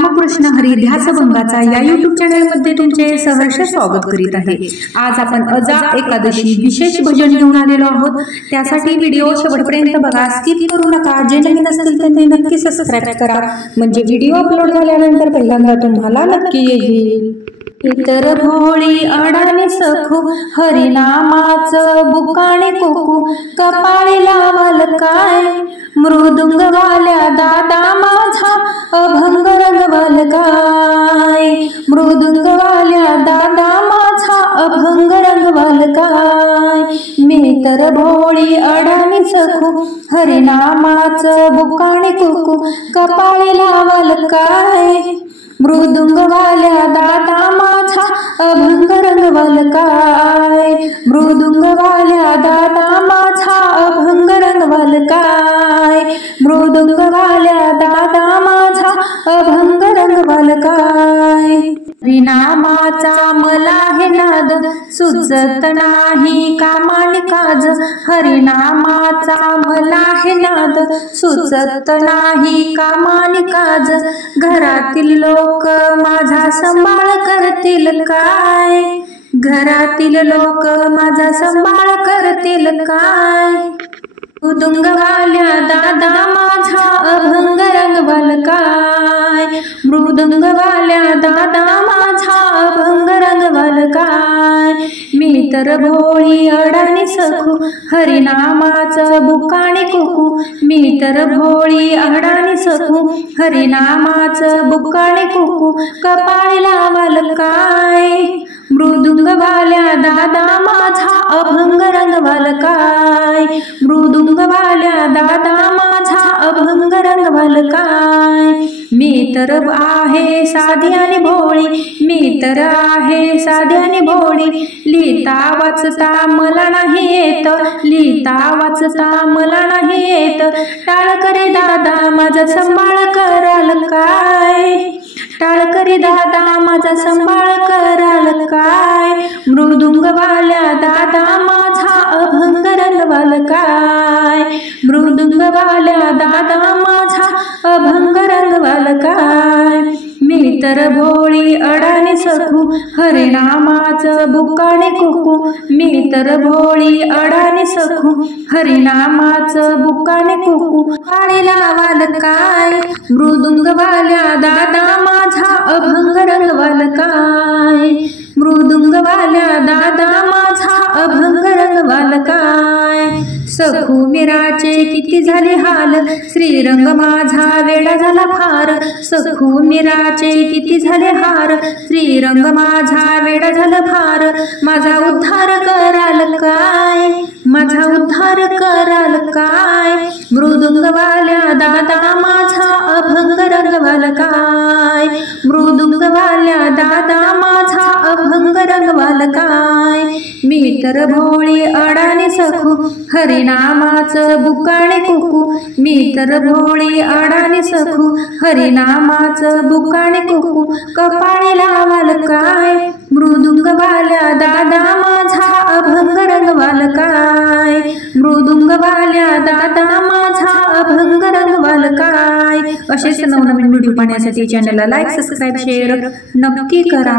रामकृष्ण हरी ध्यासभंगाचा या यूट्यूब चॅनलमध्ये तुमचे सहर्ष स्वागत करीत आहे। आज आपण अजा एकादशी विशेष भजन घेऊन आलेलो आहोत। त्यासाठी व्हिडिओ शेवटपर्यंत बघा, स्किप करू नका। जे नवीन असतील त्यांनी नक्की सबस्क्राइब करा, म्हणजे व्हिडिओ अपलोड झाल्यानंतर पहिल्यांदा तुम्हाला नक्की येईल। इतर भोळी अडाणी सखू हरिनामाचं बुकाणे कुकू कपाळी लावाल काय, मृदुंग वाल्या दादा माझा अभंग रंगवाल काय, मृदुंग वाल्या दादा माझा अभंग रंगवाल काय। मी तर भोळी अडाणी सखू हरिनामाचं बुकाणे कुकू कपाळी लावाल काय, मृदुंग वाल्या दादा माझा अभंग रंगवाल काय, मृदुंग वाल्या दादा माझा अभंग रंगवाल काय, मृदुंग वाल्या दादा माझा अभंग रंगवाल काय। हरिनामाचा मला हे नाद सुचत नाही कामाने काज, हरिनामाचा मला हे नाद सुचत नाही कामाने काज। घरातील लोक माझा सांभाळ करतील काय, घरातील लोक माझा सांभाळ करतील काय, मृदुंग वाल्या दादा माझा अभंग रंगवाल काय, मृदुंग वाल्या दादा माझा अभंग रंगवाल काय। मी तर भोळी अडाणी सखू हरिनामाचं बुकाणे कुकू, मी तर भोळी अडाणी सखू हरिनामाचं बुकाणे कुकू कपाळी लावाल काय, मृदुंग वाल्या दादा माझा अभंग रंगवाल काय, मृदुंग वाल्या दादा माझा अभंग रंगवाल काय। मी तर आहे साधी आणि भोळी, मी तर आहे साधी आणि भोळी, लिहिता वाचता मला नाही येत, लिहिता वाचता मला नाही येत। टाळ करे दादा माझा सांभाळ कराल काय, टाळ करे दादा माझा सांभाळ कराल काय, मृदुंग वाल्या दादा माझा अभंग रंगवाल काय, मृदुंग वाल्या दादा माझा अभंग रंगवाल काय। मी तर भोळी अडाणी सखू हरिनामाचं बुकाणे कुकू, मी तर भोळी अडाणी सखू हरिनामाचं बुकाणे कुकू कपाळी लावाल काय, मृदुंग वाल्या दादा माझा अभंग रंगवाल काय, मृदुंग वाल्या दादा माझा अभंग रंगवाल काय। सखू मीराचे किती झाले हाल, श्रीरंग माझा वेडा झाला फार, सखू मीराचे किती झाले हार, श्रीरंग माझा वेडा झाला फार। माझा उद्धार कराल काय, माझा उद्धार कराल काय, मृदुंग वाल्या दादा माझा अभंग रंगवाल काय, मृदुंग वाल्या दादा माझा अभंग रंगवाल काय। मी तर भोळी अडाणी सखू हरिनामाचं बुकाणे कुकू, मी तर भोळी अडाणी सखू हरिनामाचं बुकाणे कुकू कपाळी लावाल काय, मृदुंग वाल्या दादा माझा अभंग रंगवाल काय, मृदुंग वाल्या दादा माझा अभंग रंगवाल काय। असेच नवनवीन व्हिडिओ पाहण्यासाठी चॅनलला लाईक सबस्क्राईब शेअर नक्की करा।